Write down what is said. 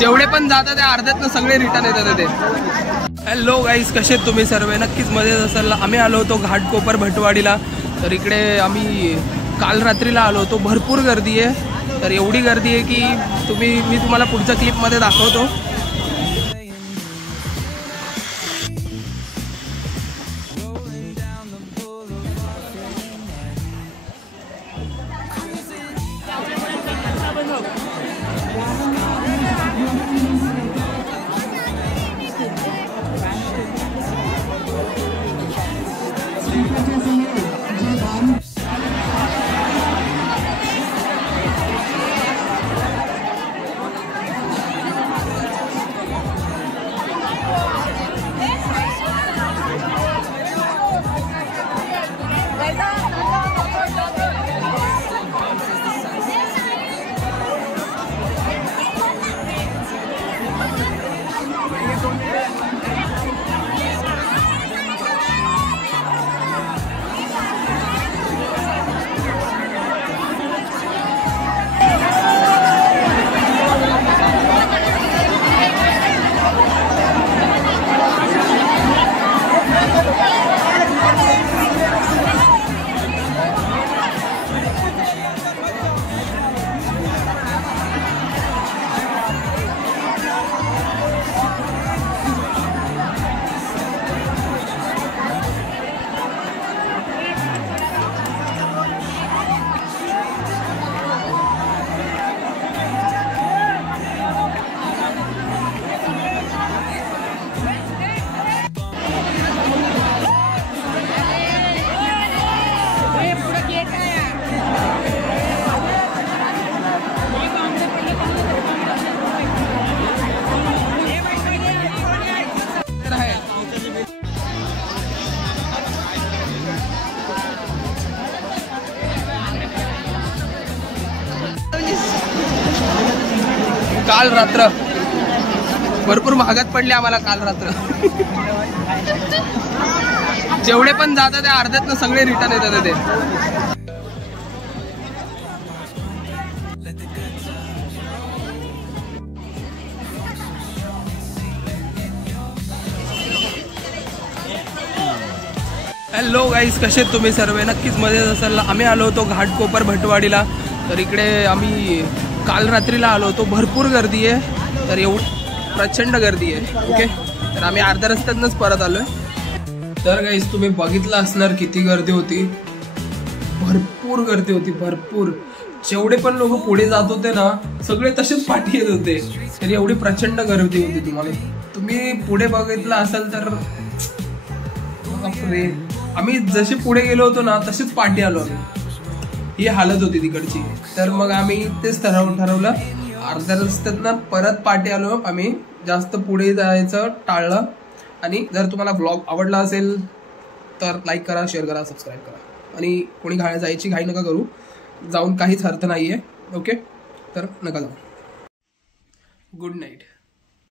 जेवढे पण जातात ते अर्ध्यातनं सगळे रिटर्न येतात ते। हॅलो गाईज, कसे तुम्ही सर्व? नक्कीच मजेत असाल। आम्ही आलो होतो घाटकोपर भटवाडीला। तर इकडे आम्ही काल रात्रीला आलो होतो। भरपूर गर्दी आहे। तर एवढी गर्दी आहे की मी तुम्हाला पुढच्या क्लिपमध्ये दाखवतो। काल रात्र भरपूर महागात पडले आम्हाला। काल रात्र जेवढे पण जातात ते अर्ध्यातनं सगळे रिटर्न येतात ते। हॅलो गाईज, कसे तुम्ही सर्व? नक्कीच मजेत असाल। आम्ही आलो होतो घाटकोपर भटवाडीला। तर इकडे आम्ही काल रात्रीला आलो होतो। भरपूर गर्दी आहे। तर एवढी प्रचंड गर्दी आहे। ओके, तर आम्ही अर्ध्या रस्त्यातनंच परत आलोय। तर गाईज, तुम्ही बघितलं असणार किती गर्दी होती। भरपूर गर्दी होती, भरपूर। जेवढे पण लोक पुढे जात होते ना, सगळे तसेच पाठी येत होते। तर एवढी प्रचंड गर्दी होती। तुम्ही पुढे बघितलं असेल तर आम्ही जसे पुढे गेलो होतो ना, तसेच पाठी आलो आम्ही। ही हालत होती तिकडची। तर मग आम्ही तेच ठरवलं, अर्ध्या रस्त्यातनं परत पाठी आलो आम्ही। जास्त पुढे जायचं टाळलं। आणि जर तुम्हाला ब्लॉग आवडला असेल तर लाईक करा, शेअर करा, सबस्क्राईब करा। आणि कोणी जायची घाई नका करू, जाऊन काहीच अर्थ नाहीये। ओके, तर नका जाऊ। Good night.